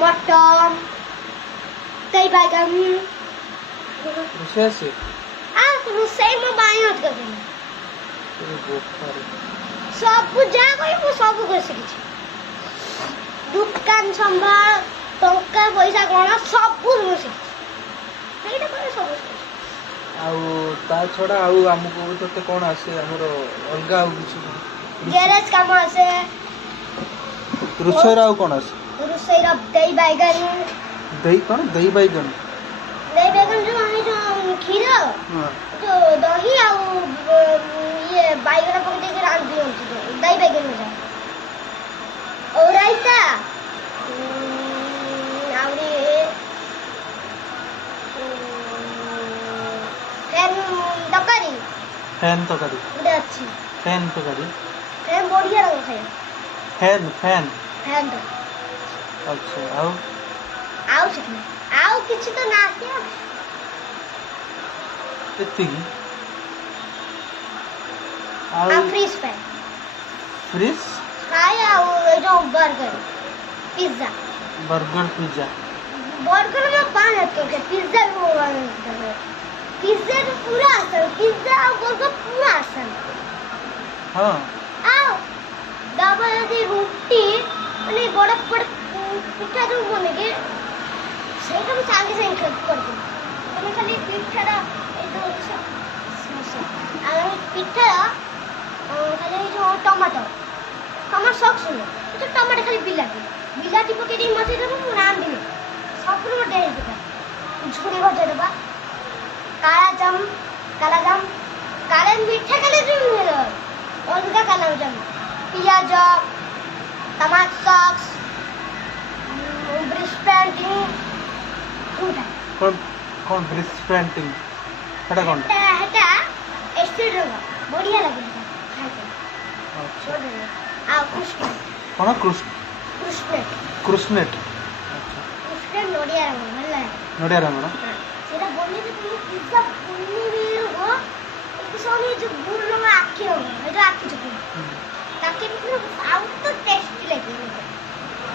mutton कई बैगन रोषे से रोषे मो बाई होत कर सब जा कोई मो सब कर सकी दुकान संभाल टंका पैसा कोन सब मो सकी एटा करे सब आउ ता छोड़ा आउ हमको तते कोन आसे हमर अलगा आउ किछ गैरेज काम आसे रोषे आउ कोन आसे रोषे रा दही बैगन दही कोन दही बैगन जो है जो खीर हां जो दही आउ ये बैगन पक दे के रांध दियो दही बैगन में जा और रायता आवरी फैन तकारी उड़े अच्छी फैन तकारी फैन बढ़िया रंग है फैन तो अच्छा आउ छिकनी आउ किछि तो ना के एत्ती आ फ्रीज फैन फ्रीज खाए आउ जो बर्गर पिज्जा में पान है तो पिज्जा भी होगा पिज्जा तो पूरा आसान पिज्जा और बर्गर पूरा आसान हां आओ डबल दी रोटी माने बड़ बड़ पिठा जो बने के सेटा में सांगे से कर दो तमे खाली पिठाटा ए जो आ पिठा खाली जो टमाटो सॉस सुनो तो टमाटो खाली बिलाती पके दी मसे देबो रान दिने सब रो दे देबा झुड़ी भजा देबा काला जाम काले मीठा काले जो मिलो अलगा काला जाम पियाज टमाटर सॉस ब्रिश पेंटिंग कौन ब्रिश पेंटिंग हेटा कौन हेटा एसिड होगा बढ़िया लगे खाइते अच्छा आ कृष्ण कौन कृष्णेट अच्छा कृष्ण नोडिया रंग भल्ला नोडिया रंग ना सेटा बोलले जे तुम पिज्जा पुन्नी भी हो एक सोनी जो गुल्लो में आखे हो ए जो आखे चुकी ताकि भी आउट तो टेस्टी लगे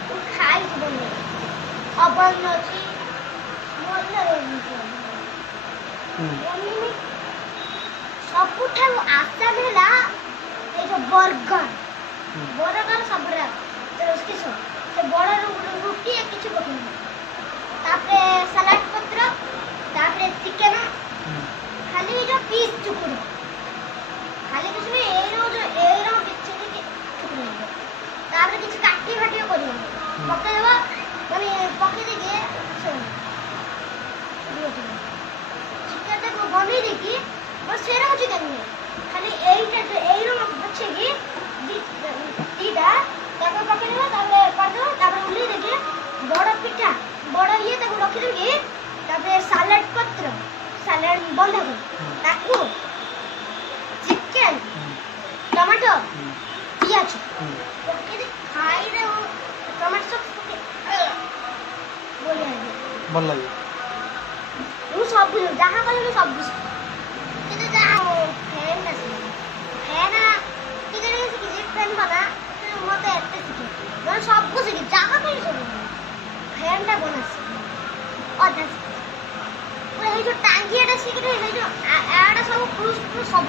तो खाई के बोलले अबन अछि बोलले बोलले सबुठारु आसान हैला ए जो बर्गर सबरा तो उसके सो से बड़ा रोटी या किछ पकनी तापरे सलाद पत्र तापरे चिकन खाली जो पीस चुकुड़ी खाली कुछ में एरो बिच्छे के चुकुड़ी तापरे किछ काटी फाटी करियो पके देबा माने पके देके चिकन को बने देकी और सेरा चिकन में खाली एरो बच्चे की दीदा तापर पके देबा तापर काट दो तापर उली देके बड़ा पिठा बड़ा ये ताको रखि देके तापर सलाद पत्र सलाद बंद कर ताको चिकन टमाटो पियाज पके दे खाई रे टमाटो सॉस पके भल लगे मु सब जहां कहले मु सब किते जा फैन फैन बना मते एते सिखे मैं सब कुछ सिखे जहां कहले सब फैन ता बना और पूरा हे जो टांगियाटा सिखे हे जो आड़ा सब क्रूज सब